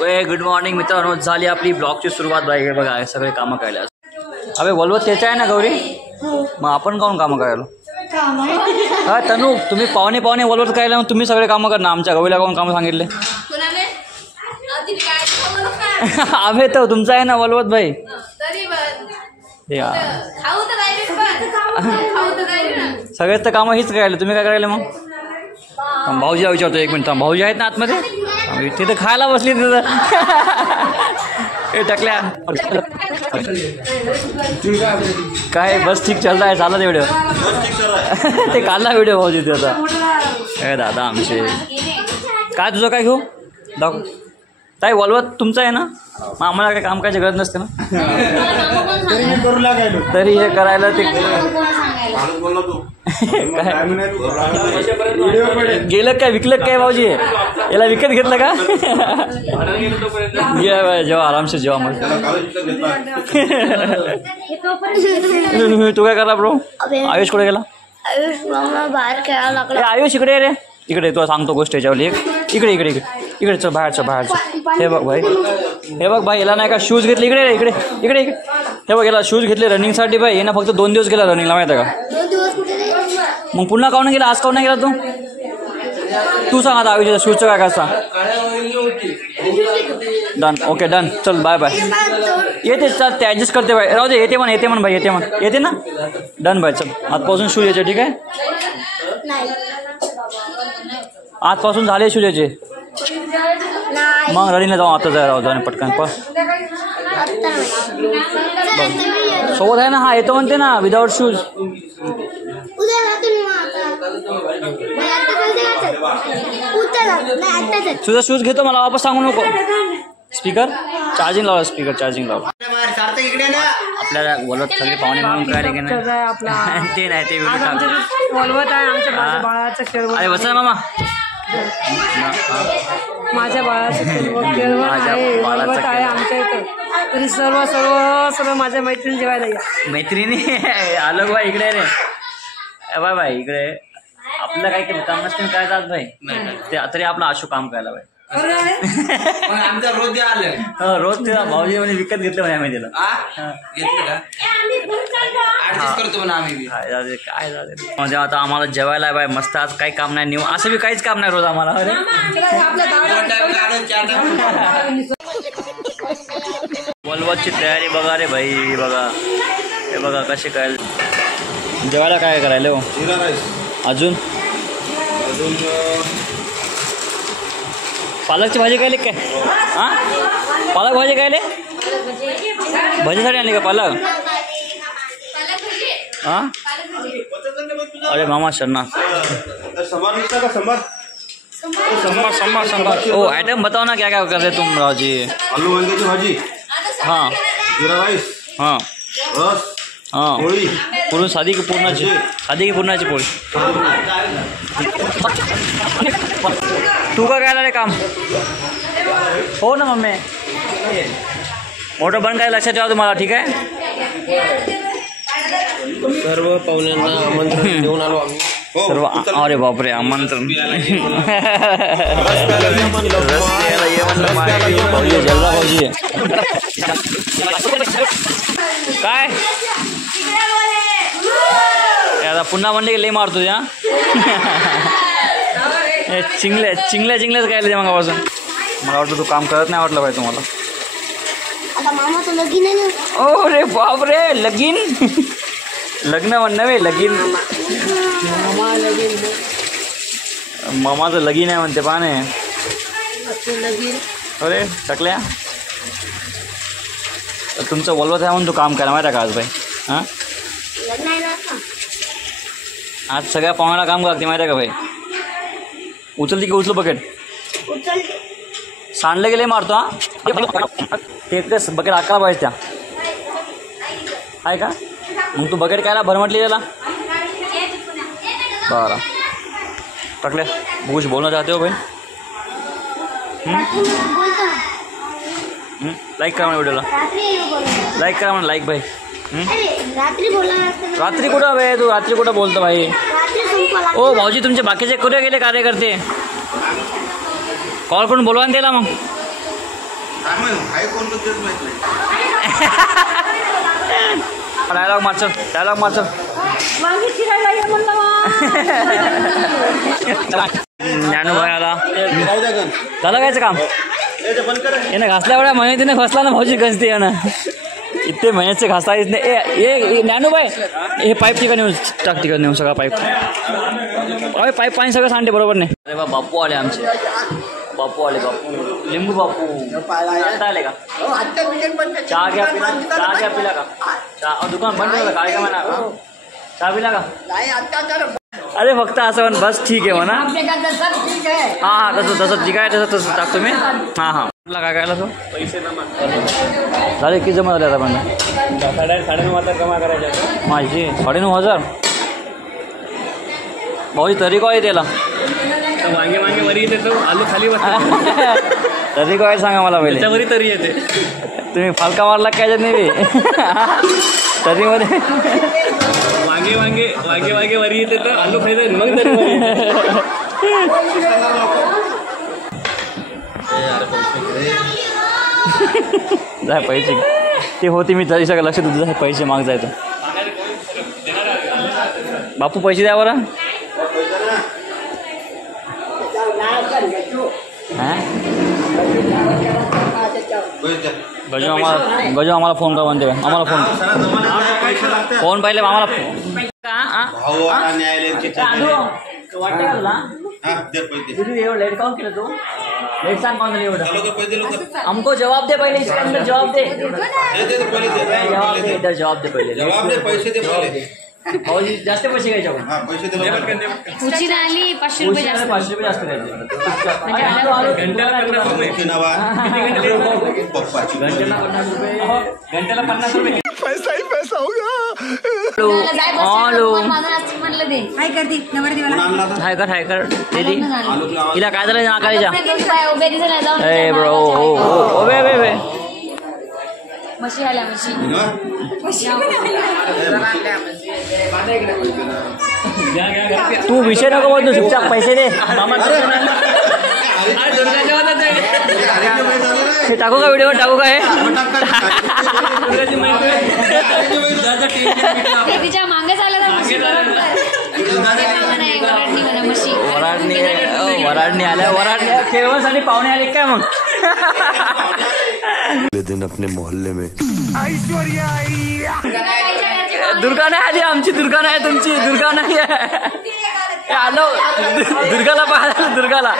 वे good morning मित्रांनो, झाली आपली ब्लॉगची सुरुवात बाई. हे बघा सगळे कामं करायला. अबे वल्वत त्याचं आहे ना गौरी, मग आपण काऊन कामं करायला? हा तनू, तुम्ही पाहुणे पाहुणे वल्वत करायला, मग तुम्ही सगळे कामं करणार. आमच्या गौरीला कोण कामं सांगितले? अबे तो तुमचा आहे ना वल्वत भाई. सगळेच तर कामं हीच करायला, तुम्ही काय करायला मग? भाऊजी विचारतो एक मिनिट. भाऊजी आहेत ना आतमध्ये, तिथं खायला बसली तिथं. टाकल्या काय बस ठीक चल आहे. चालला व्हिडिओ ते काढला व्हिडिओ भाऊजी त्याचा. हे दादा आमचे काय, तुझं काय घेऊ दाखव. काय वल्वत तुमचं आहे ना, मग आम्हाला काही काम करायची गरज नसते ना. तरी हे करायला ते गेलं काय, विकलं काय भाऊजी? याला विकत घेतलं का? जेव्हा आरामसे जेव्हा मग. तू काय करला ब्रो? आयुष कुठे गेला? बाहेर खेळायला लागला. आयुष इकडे रे, इकडे तुला सांगतो गोष्ट याच्यावर. एक इकडे इकडे इकडे इकडे चल, बाहेरचं बाहेरचं. हे बघ भाई, हे बघ भाई, याला नाही का शूज घेतले. इकडे रे, इकडे इकडे इकडे. हे बघ याला शूज घेतले रनिंगसाठी भाई. यानं फक्त 2 दिवस गेला रनिंगला, माहिती आहे का? मग पुन्हा काऊन गेला? आज काऊन नाही गेला तू सांग आता आयुष्याच्या शूजचं काय काय सांग. डन, ओके डन, चल बाय बाय. येते चल, ते ॲडजस्ट करते बाय. राहू दे, येते म्हण, येते म्हण भाई, येते म्हण, येते ना. डन बाय, चल आजपासून शूज यायचे, ठीक आहे? आजपासून झाले शूज यायचे. मग रनिंगला जाऊ आता, जाय राहू जाणे पटकन. पण सोबत आहे ना, हा येतो म्हणते ना विदाउट शूज. तुझा शूज घेतो, मला वापस सांगू नको. स्पीकर चार्जिंग लावला, स्पीकर चार्जिंग लावला. आपल्याला बोलत सगळे पाहुणे म्हणून काय रे की नाही ते नाही, ते बोलवत आहे आमच्या बाळाचं खेळ. अरे बसा मामा, माझ्या बाळाचं बोलवत आहे आमच्या इथं. तरी सर्व सर्व सर्व माझ्या मैत्रिणी जेवायला या. मैत्रिणी आलो बाई इकडे रे. बाय बाय इकडे. आपलं काही केलं काम नसते काय जात भाई, तरी आपला आशू काम करायला बाई. आमचा रोज आलं रोज तिला भाऊजी म्हणे विकत घेतलं म्हणे आम्ही तिला. घेतलं का? ऍडजस्ट करतो म्हणा आम्ही. काय म्हणजे आता आम्हाला जेवायला बाय मस्त. आज काही काम नाही, निव असं बी काहीच काम नाही रोज आम्हाला. अरे वल्वतची तयारी बघा रे भाई, बघा हे बघा कसे काय. जेवायला काय करायला हो? अजून पालकची भाजी खायली काय? हां पालक भाजी खायले, भाजीसाठी आणली का पालक? हां अरे मामा शर्मा, संभार. ओ आइटम बताओ ना, क्या क्या करते तुम राव जी? आलू वांग्याची भाजी, हाँ जीरा राईस, हाँ रस, हाँ पोळी, पूर्ण साधी की पूर्णाची? साधी की पूर्णाची पोळी. तू का काय रे काम? हो ना मम्मी, मोठं बंद काय लक्षात ठेवा तुम्हाला, ठीक आहे? सर्व पाहुण्यांना आमंत्रण देऊन आलो आम्ही. सर्व. अरे बापरे, आमंत्रण. काय आता पुन्हा म्हणले की लय मारतो त्या. चिंगल्याच काय ते मगापासून. मला वाटतं तू काम करत नाही वाटलं पाहिजे तुम्हाला. ओ रे बापरे, लगीन. लग्न म्हण नव्हे, लगीन. मामाचं लगीन आहे म्हणते पाहणे. अरे चकल्या, तुमचं बोलवत आहे म्हणून तू काम करा, माहिती आहे का आज भाई? हां आज सगळ्या पाहुण्याला काम करते, माहिती आहे का भाई? उचलती की उचल बकेट? सांडलं गेले मारतो. हां ते एकच बकेट अकरा पाहिजे त्या आहे का? मग तू बकेट कायला भरमटली त्याला? बरं टाकले. कुछ बोलना चाहते हो भाई? लाईक करा म्हणा व्हिडिओला, लाईक करा म्हणा, लाईक भाई. रात्री कुठं भाई, तू रात्री कुठं बोलतो भाई? ओ भाऊजी तुमचे बाकीचे कुठे गेले कार्यकर्ते? कॉल करून बोलवा ना त्याला मग. हाय कोण तेच माहित नाही. Dialogue मारचल dialogue मारचल. ज्ञानू भाई आला. झालं कायचं काम यानं घासल्या एवढ्या मेहनतीने घासला ना भाऊजी गंजते यानं. इतके मेहनतचे घासता येत नाही. ए ज्ञानूबाई हे पाईप ठिकाणी नेऊन टाक ठिकाणी नेऊन सगळा पाईप. अरे पाईप पाणी सगळं सांडते बरोबर नाही. अरे बा बापू आले आमचे. बापू आले बापू लिंबू बापू आता आले का. चहा घ्या पिला का. चहा दुकान बंद झालं काय का म्हणा. चहा पिला का. अरे फक्त असं म्हण बस ठीक आहे म्हणा. हां हां तसं ठीक आहे तसं टाकतो मी. हां हां काय कायला तो पैसे झाले किती जमा झाले आता पण. 9.5 जमा करायचे माझी 9.5 भाऊजी तरी काय त्याला मागे मागे वरी येते तो आलू खाली तरी काय सांगा मला पहिले. वरी तरी येते. तुम्ही फालका मारला काय नाही तरी मध्ये वांगे वांगे वांगे वांगे वरी येते तर आलू खायचं मग तरी जाय पैसे ते होते मी तरी सगळं लक्षात होतं पैसे माग जायचं. बापू पैसे द्या बरं. गजू आम्हाला फोन करा म्हणते आम्हाला फोन पाहिले आम्हाला लेट काउन केलं तू. लेट सांग कौन एवढं. हमको जवाब दे पहिले. इसके अंदर जवाब दे. जवाब दे पहिले. पैसे दे पहिले. भाऊजी जास्त पैसे घ्यायचे आपण. पैसे दे. उची आली 500 रुपये जास्त. 500 रुपये जास्त घ्यायचे. घंट्याला 50 रुपये. पैसा ही पैसा होगा. हाय कर दीदी हिला काय झालं नाकालीच्या. ए ब्रो ओबे म्हशी आल्या म्हशी. तू विषय नको बोल तू चुपचाप पैसे दे. हे टाकू का व्हिडिओ टाकू का. हे तिच्या मागे झालं तर म्हशी वराडणी आल्या. वराडणी फेमस आणि पाहुणे आले काय मग. दिन अपने मोहल्ले में दुर्गा नाही आली आमची. दुर्गा नाही तुमची. दुर्गा नाही आलो. दुर्गाला पाहिला दुर्गाला.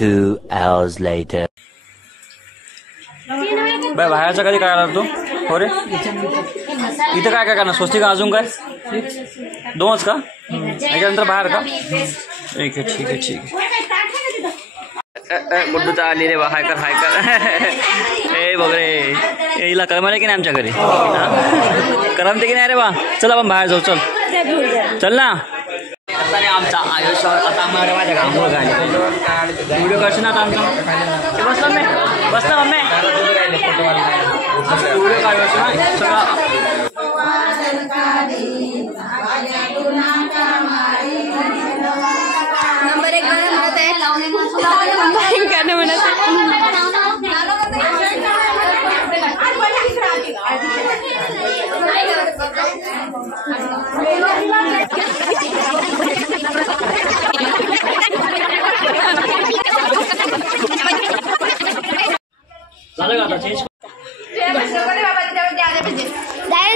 2 hours later. बाय बाहेरचं कधी काय आला तू हो रे. इथं काय करणार स्वस्तिक अजून काय 2च का. याच्यानंतर बाहेर का. ठीक आहे. गुड्डूचा आली रे बा. हाय कर ए वगैरे हिला करमाले की नाही आमच्या घरी. करमते की नाही रे बा. चल आपण बाहेर जाऊ. चल ना. आता आमचा आयुष्य आता आम्हाला माझ्या घामोळ घाले. व्हिडिओ करशील ना आता आमचा. बसला मम्मी व्हिडिओ काढायचं ना सगळं. नंबर 1 म्हणत आहे. गाणं म्हणत आहे. झालं का आता चेंज.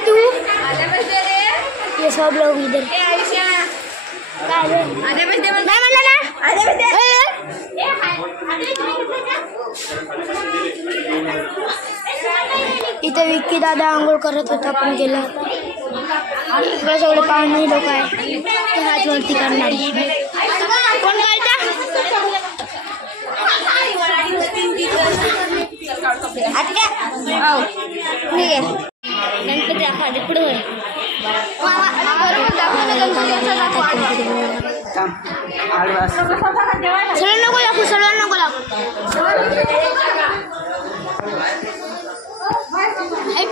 तू ये सब लोग इधर इथे विक्की दादा आंघोळ करत होता पण गेला. इकडे सगळे पाहुणे लोक आहे. हात वरती करणार कोण काढता. गणपती दाखवा पुढे सगळं नको दाखवू.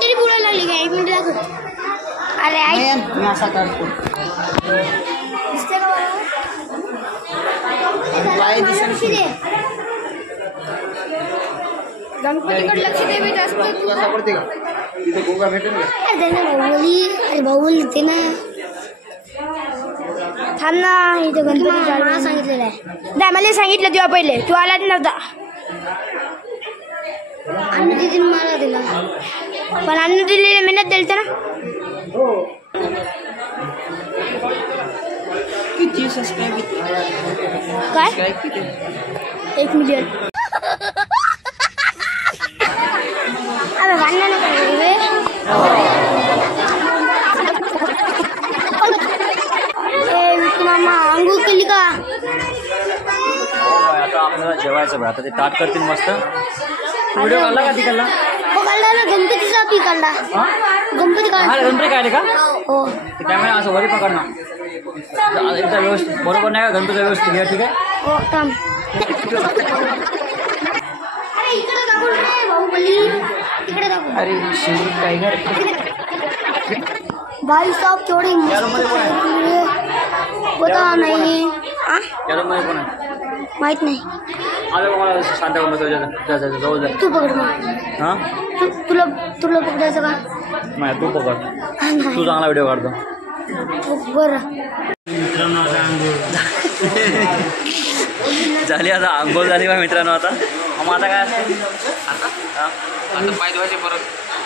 तरी पुढे लागली काय 1 मिनिट दाखव. अरे असा करतो दिसते का बरोबर. गणपतीकडे लक्ष द्यावे जास्त. सापडते का तिथे गोगा भेटेल का? अरे बाहुबली ते ना थांब ना. इथे गणपती जायला सांगितलेलं आहे. नाही मला सांगितलं तेव्हा पहिले तू आलाच नव्हता. अन्नू दिदीने मला दिला पण अन्नू दिलेली मेहनत दिलते ना. किती सबस्क्राईब काय 1 मिलियन. अरे भांडण नका करू रे. विक्की मामा अंघोळ केली का? आता आपल्याला जेवायचं बघ. आता ते ताट करतील मस्त. व्हिडिओ काढला का तिकडला? हो काढला ना. गणपतीचा पी काढला. गणपती हा काढला. गणपती काढले का? हो ते कॅमेरा असं वरी पकड ना. एकदा व्यवस्थित बरोबर नाही का गणपती व्यवस्थित घ्या. ठीक आहे. हो थांब. अरे इकडे दाखव रे बाहुबली. इकडे दाखव. अरे टायगर. भाई साहब केवढे पता नाही. याला मध्ये कोण आहे माहित नाही. आलं मला शांत जवळ जा. तू पकड मग. हां तुला पकडायचं का? नाही तू पकड. नाही. तू चांगला व्हिडिओ काढतो. बरं झाली आता आंघोळ झाली बा मित्रांनो. आता मग आता काय असतं आता पाय धुवायचे परत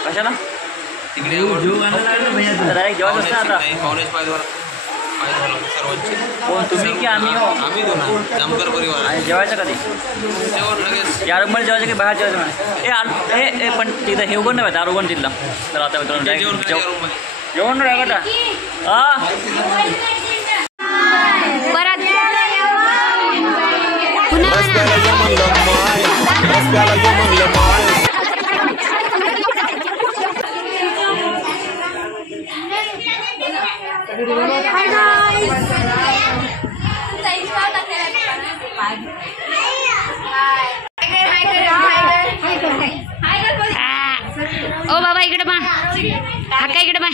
कशाला तिकडे डायरेक्ट जेवायचं असतं आता. पाहुणेच पाय धुवा पाय धुवा सर्वांचे. कोण तुम्ही की आम्ही हो? आम्ही धुणार जामकर परिवार आणि जेवायचं कधी? जेवण लगेच या रूममध्ये जेवायचं की बाहेर जेवायचं म्हणे? ए पण तिथं हे उघड नाही दार उघड तिथला. तर आता मित्रांनो जेवण डायरेक्ट रूममध्ये जेवण नाही का? हा परत ओ बाबा इकडे बा. हक्का इकडे बा.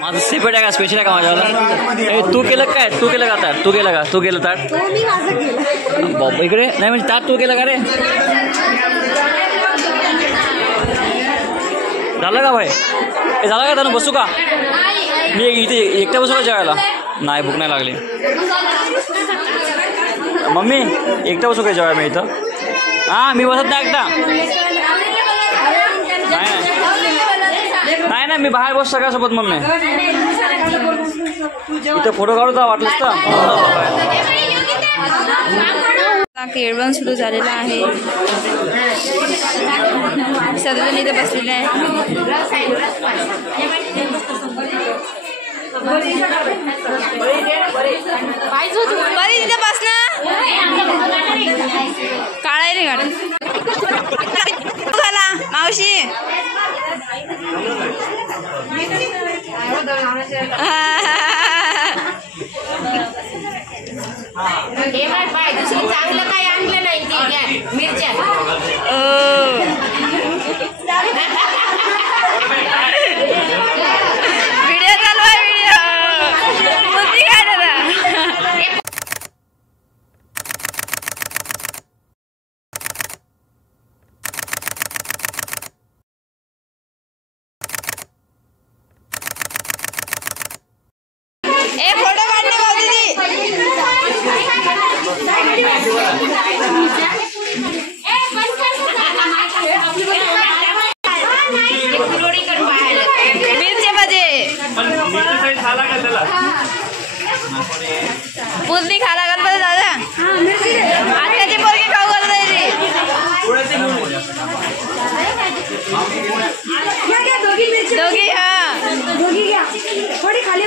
माझं सेपरेट आहे का स्पेशल आहे का माझ्यावाला? तू केलं काय? तू केलं का ताट? तू केलं ताट? बाबा इकडे नाही म्हणजे ताट तू केलं का रे? झालं का भाई? हे झालं का? त्यानं बसू का? मी इथे एकट्या बसू का जेवायला? नाही भूक नाही लागली. मम्मी एकटा बसू का जेवायला मी इथं? हां मी बसत नाही एकटा. नाही मी बाहेर बस सगळ्यासोबत मम्मी. इथे फोटो काढू का वाटलंच तर? केळवण सुरू झालेला आहे. सर्वजण इथे बसलेले आहे. तिथे बस ना. काळा रे गाडी झाला मावशी. चांगलं काही आणलं नाही ते मिरच्या. व्हिडिओ चालू आहे. व्हिडिओ काय दादा? फोटो काढले बाजूली. मिरचे भाजे पुरणी खाला गणपती दादा. आत्याची पोरगी खाऊ घालू द्यायची. दोघी हा थोडी खाली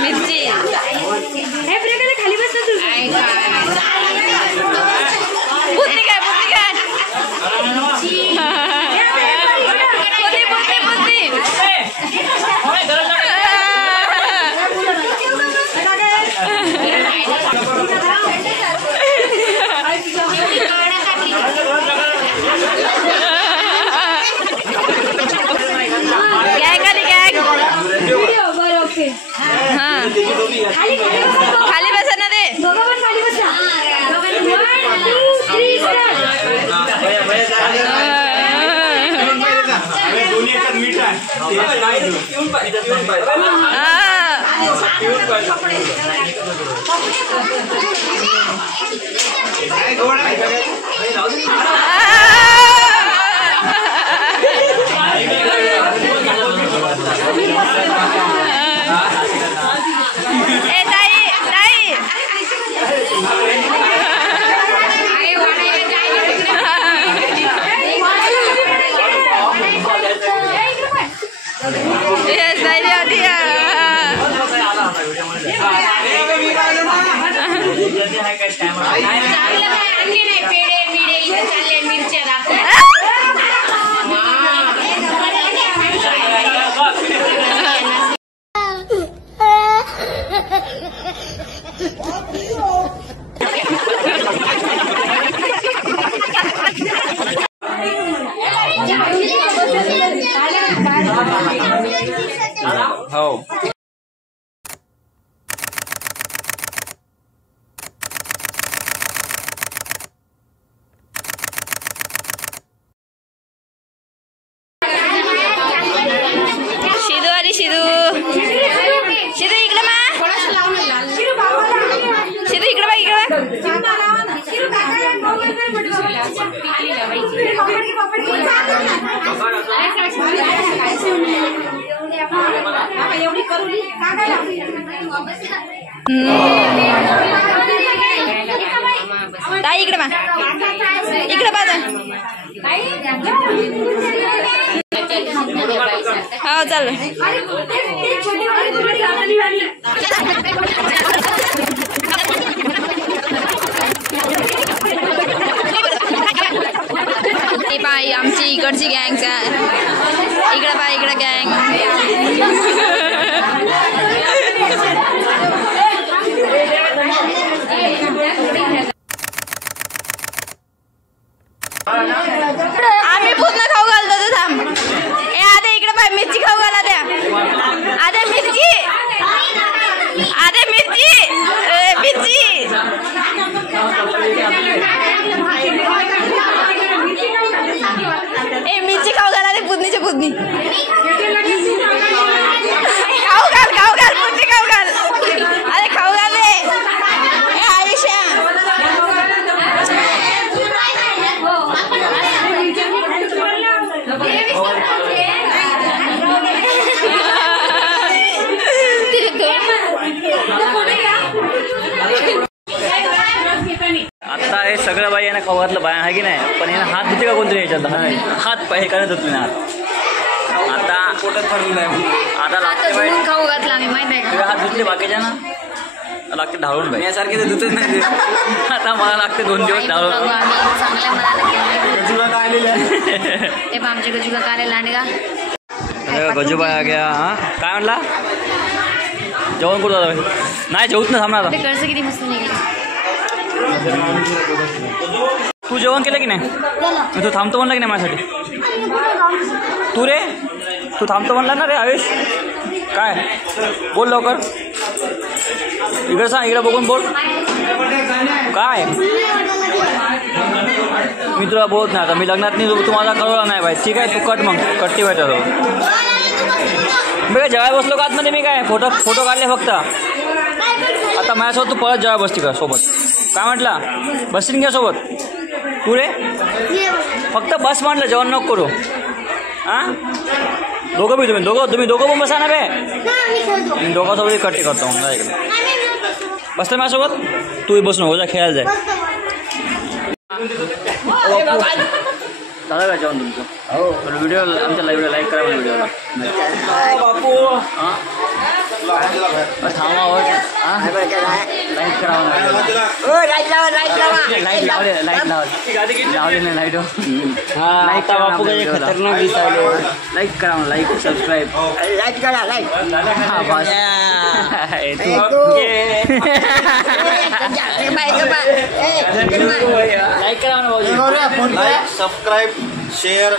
मिरची खाली बस. बुद्धी काय हो शिदू आली शिदू शिदू इकडे मा शिदू इकडे बघ ताई इकडे मा इकडे बघ हो चाल बाई आमची इकडची गँग इकडे बाय इकडे गँग आम्ही पूर्ण खाऊ घालतो तो थांब ए आधे इकडे बाय मिरची खाऊ घाला द्या आधे मिरची मिरची ए मिरची खाऊ घाला दे पुदनीच्या पुदनी खाऊ घाल पुदनी खाऊ घाल अरे खाऊ घाल रे आयुष्या आता हे सगळं बाई यांना खाऊ घातलं बाया आहे की नाही पण यांना हात धुते का कोणतरी याच्यात हात पाय करत होत नाही आता पोटात भरलेलं आहे आता लागते बाई खाऊ घातला आम्ही माहित आहे तुझे हात धुतले बाकीच्या ना लागते ढाळून बाई यासारखे तर धुतच नाही आता मला लागते 2 दिवस ढाळून गजूला काय आलेलं आहे आमच्या गजूला काय लांडगा गजूबाई आ गया हा काय म्हणला जेवण करू दादा नाही जेवत ना थांबणार आता कर्ज किती मस्त निघाली तू जेवण केलं की नाही तू थांबतो म्हणला की नाही माझ्यासाठी तू रे तू थांबतो म्हणला ना रे आयुष काय बोल लवकर इकडे सांग इकडे बघून बोल काय मी तुला बोलत नाही आता मी लग्नात नाही तुम्हाला कळवला नाही बाई ठीक आहे तू कट मग कट्टी पाहिजे मी काय जेवायला बसलो का आतमध्ये मी काय फोटो काढले फक्त आता माझ्यासोबत तू परत जेवायला बसती का सोबत काय म्हटला बसतीन घ्या सोबत तू रे फक्त बस म्हटलं जेवण नको करू हां दोघं बी तुम्ही दोघं पण बसा ना बे मी दोघांसोबत कट्टी करतो मग इकडे बसतं माझ्यासोबत तू बस नको जा खेळायला जाय झालं का जेवण तुमचं हो व्हिडिओ आमच्या व्हिडिओ लाईक करा व्हिडिओला बापू हां थांबा लाईक करा लावले नाही लाईट लाईक बापू खतरनाक दिसायलो लाईक करा लाईक सबस्क्राईब लाईक करा लाईक हां बस लाईक करा subscribe share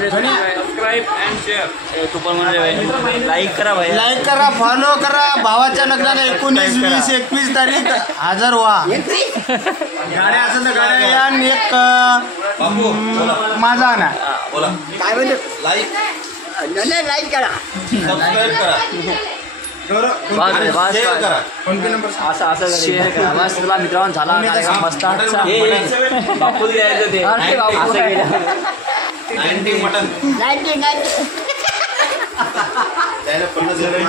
subscribe and share तू पण म्हणजे लाईक करा भाई लाईक करा फॉलो करा भावाच्या लग्नाला 19, 20, 21 तारीख हजर व्हा गाड्या असेल तर गाड्या या आणि एक माझा आणा बोला काय म्हणजे लाईक लाईक करा सबस्क्राईब करा बस रे, बस, शेअर बस. करा फोन पे नंबर असं शेअर करा बस. तुला मित्रांनो झाला कार्यक्रम मस्त आजचा. बापूच घ्यायचं ते अरे बाबा, असं केलं. 90 मटन त्याला 50 रुपये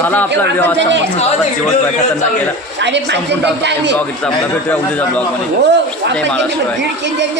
झाला आपला व्हिडिओ आजचा मस्त दिवसभर खतरनाक गेला. संपून टाकतो ब्लॉग इथला. आपला भेटूया उद्याच्या ब्लॉगमध्ये. जय महाराष्ट्र.